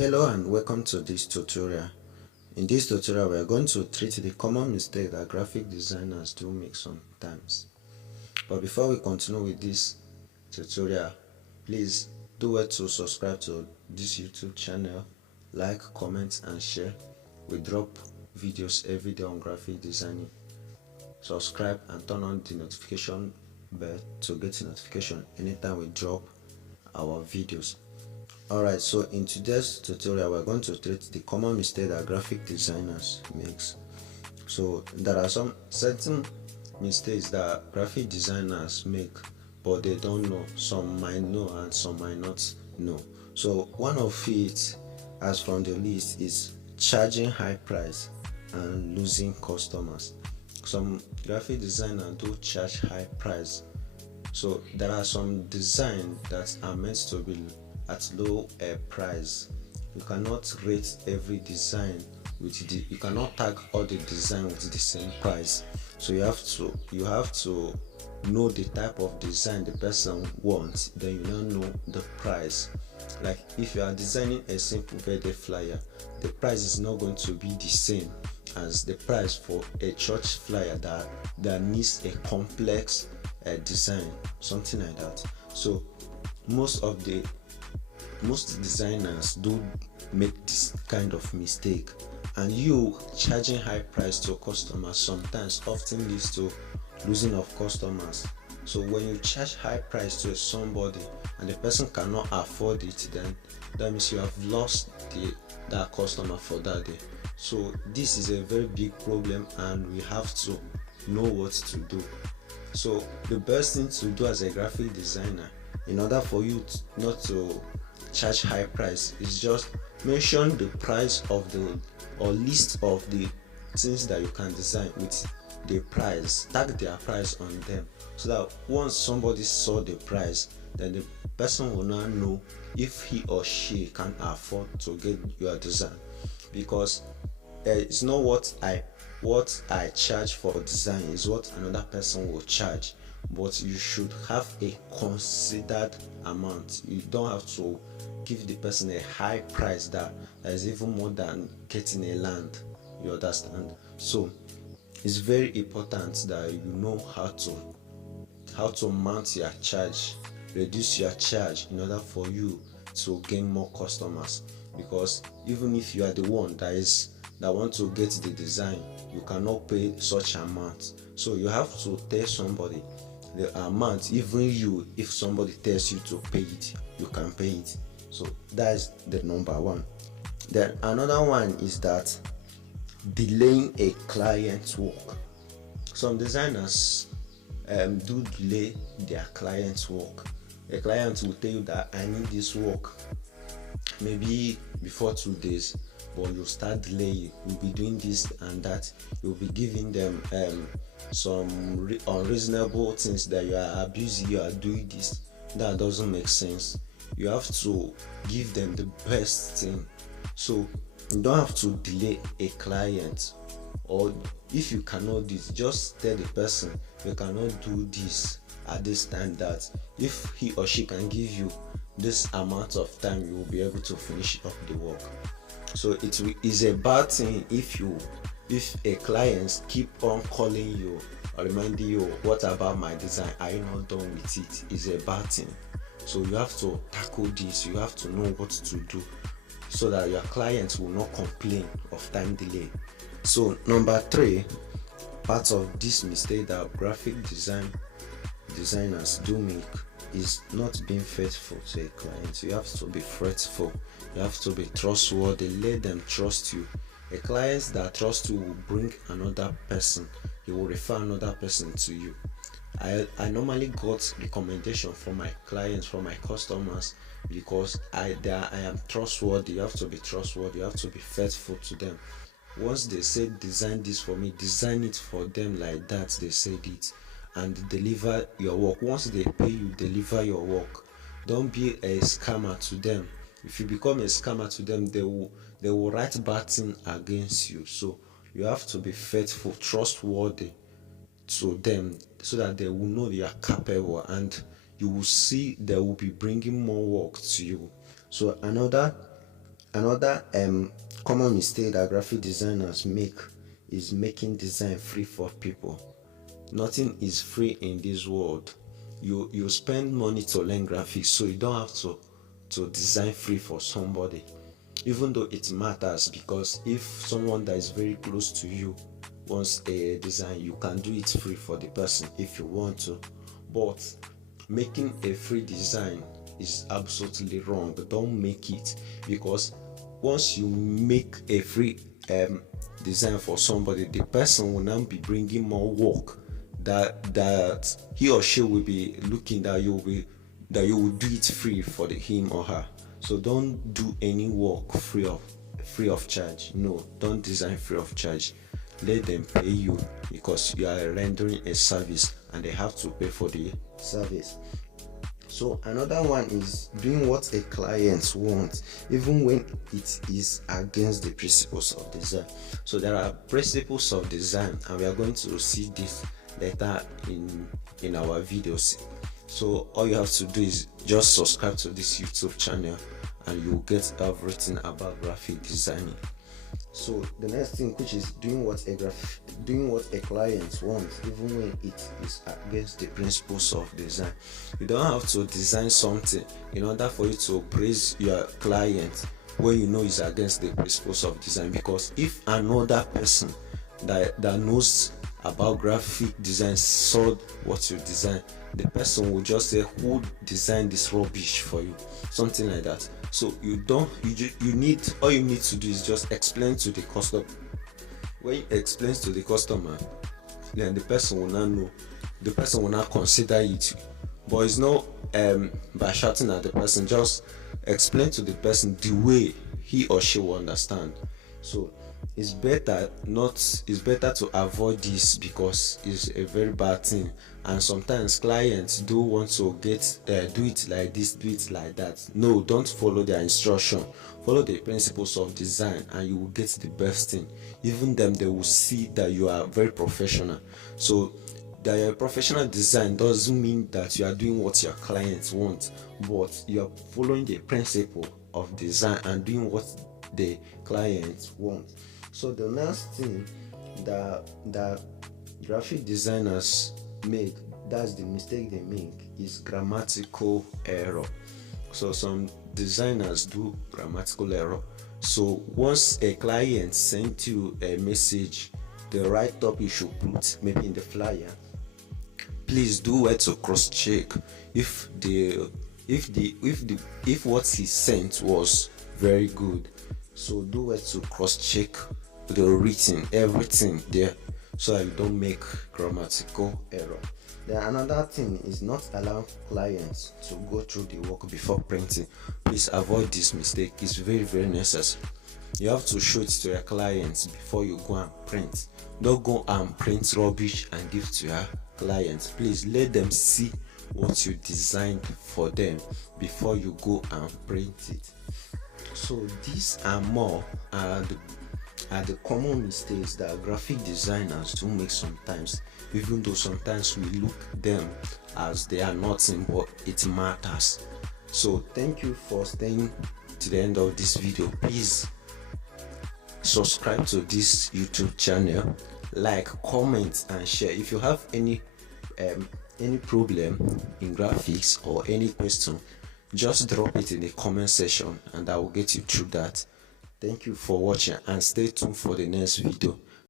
Hello and welcome to this tutorial. In this tutorial, we are going to treat the common mistake that graphic designers do make sometimes. But before we continue with this tutorial, please do well to subscribe to this YouTube channel, like, comment and share. We drop videos every day on graphic designing. Subscribe and turn on the notification bell to get a notification anytime we drop our videos. Alright, so in today's tutorial we're going to treat the common mistake that graphic designers makes. So there are some certain mistakes that graphic designers make, but they don't know. Some might know and some might not know. So one of it, as from the list, is charging high price and losing customers. Some graphic designers do charge high price. So there are some designs that are meant to be at low price. You cannot rate every design with you cannot tag all the design with the same price. So you have to know the type of design the person wants, then you now know the price. Like if you are designing a simple birthday flyer, the price is not going to be the same as the price for a church flyer that needs a complex design, something like that. So most designers do make this kind of mistake, and you charging high price to customers sometimes often leads to losing of customers. So when you charge high price to somebody and the person cannot afford it, then that means you have lost that customer for that day. So this is a very big problem and we have to know what to do. So the best thing to do as a graphic designer, in order for you not to charge high price, is just mention the price of or list of the things that you can design with the price, tag their price on them, so that once somebody saw the price, then the person will now know if he or she can afford to get your design. Because it's not what I charge for design is what another person will charge, but you should have a considered amount. You don't have to give the person a high price that is even more than getting a land. You understand? So it's very important that you know how to mount your charge, reduce your charge in order for you to gain more customers. Because even if you are the one that want to get the design, you cannot pay such amount. So you have to tell somebody the amount. Even you, if somebody tells you to pay it, you can pay it. So that's the number one. Then another one is that delaying a client's work. Some designers do delay their client's work. A client will tell you that I need this work maybe before 2 days, but you start delaying. You'll be doing this and that. You'll be giving them some unreasonable things, that you are abusing, you are doing this. That doesn't make sense. You have to give them the best thing. So you don't have to delay a client, or if you cannot do it, just tell the person you cannot do this at this time, that if he or she can give you this amount of time, you will be able to finish up the work. So it is a bad thing if a client keep on calling you or reminding you, what about my design, are you not done with it? It's a bad thing. So you have to tackle this. You have to know what to do so that your clients will not complain of time delay. So number 3, part of this mistake that graphic designers do make is not being faithful to a client. You have to be faithful. You have to be trustworthy. Let them trust you. A client that trusts you will bring another person. He will refer another person to you. I normally got recommendation from my clients, from my customers, because I am trustworthy. You have to be trustworthy. You have to be faithful to them. Once they say design this for me, design it for them like that. They said it, and deliver your work. Once they pay you, deliver your work. Don't be a scammer to them. If you become a scammer to them, they will write bad things against you. So you have to be faithful, trustworthy to them, so that they will know you are capable, and you will see they will be bringing more work to you. So another Another common mistake that graphic designers make is making design free for people. Nothing is free in this world. You spend money to learn graphics, so you don't have to design free for somebody, even though it matters, because if someone that is very close to you wants a design, you can do it free for the person if you want to. But making a free design is absolutely wrong. Don't make it, because once you make a free design for somebody, the person will now be bringing more work that he or she will be looking that you will do it free for him or her. So don't do any work free of charge. No, don't design free of charge. Let them pay you, because you are rendering a service and they have to pay for the service. So another one is doing what a client wants, even when it is against the principles of design. So there are principles of design, and we are going to see this later in our videos. So all you have to do is just subscribe to this YouTube channel, and you'll get everything about graphic designing. So the next thing, which is doing what a client wants, even when it is against the principles of design. You don't have to design something in order for you to praise your client when you know it's against the principles of design. Because if another person that knows about graphic design saw what you design, the person will just say, who designed this rubbish for you, something like that. So you need all you need to do is just explain to the customer. When you explain to the customer, then the person will not know, the person will not consider it. But it's not by shouting at the person, just explain to the person the way he or she will understand. So it's better to avoid this, because it's a very bad thing, and sometimes clients do want to get do it like this, do it like that. No, don't follow their instruction. Follow the principles of design and you will get the best thing. Even them, they will see that you are very professional. So that your professional design doesn't mean that you are doing what your clients want, but you are following the principle of design and doing what the clients want. So the next thing that graphic designers make, that's the mistake they make, is grammatical error. So some designers do grammatical error. So once a client sent you a message, the right topic you should put maybe in the flyer, please do well to cross check if what he sent was very good. So do well to cross check the written, everything there, so that you don't make grammatical error. Then another thing is not allow clients to go through the work before printing. Please avoid this mistake. It's very, very necessary. You have to show it to your clients before you go and print. Don't go and print rubbish and give to your clients. Please let them see what you designed for them before you go and print it. So these are more are the common mistakes that graphic designers do make sometimes, even though sometimes we look them as they are nothing, but it matters. So thank you for staying to the end of this video. Please subscribe to this YouTube channel, like, comment and share. If you have any problem in graphics or any question, just drop it in the comment section and I will get you through that. Thank you for watching and stay tuned for the next video.